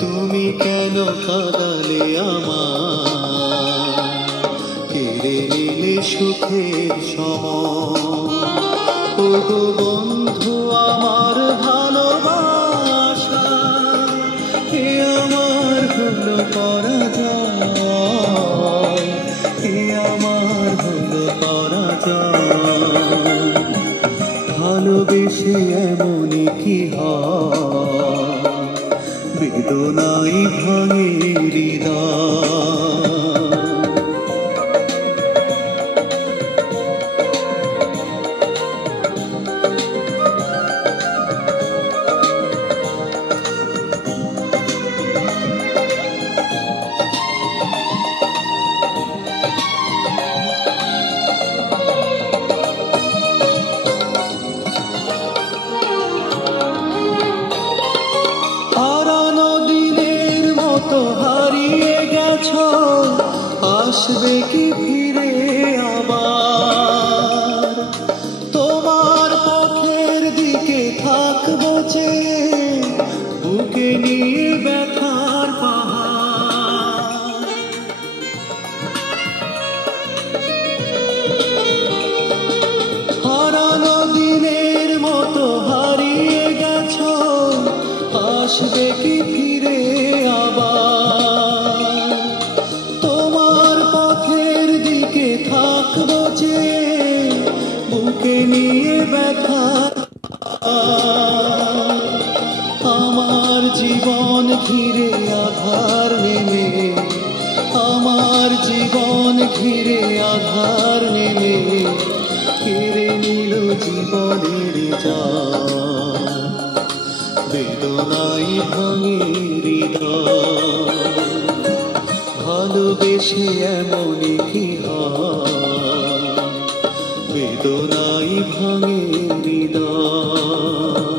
তুমি কেন কাঁদালে আমার, কেড়ে নিলে সুখের সময়। ওগো বন্ধু আমার ভালোবাসা, এ আমার হলো পরাজয়, এ আমার হলো পরাজয়। ভালোবেসে এমনই কি হয়, বেদনাই ভাঙে হৃদয়। হারিয়ে গেছো, আসবে কি ফিরে আবার? তোমার পথের দিকে থাকবো চেয়ে, বুকে নিয়ে ব্যথার পাহাড়। হারানো দিনের মতো হারিয়ে গেছো, আসবে কি ফিরে আবার? তোমার পথের দিকে থাকবো যে, বুকে নিয়ে ব্যথা। আমার জীবন ঘিরে আধার নেমে, আমার জীবন ঘিরে আধার নেমে, কেড়ে নিল জীবনের জান, বেদনাই ভাঙে হৃদয়। ভালোবেসে এমনই কি হয়, বেদনাই ভাঙে হৃদয়।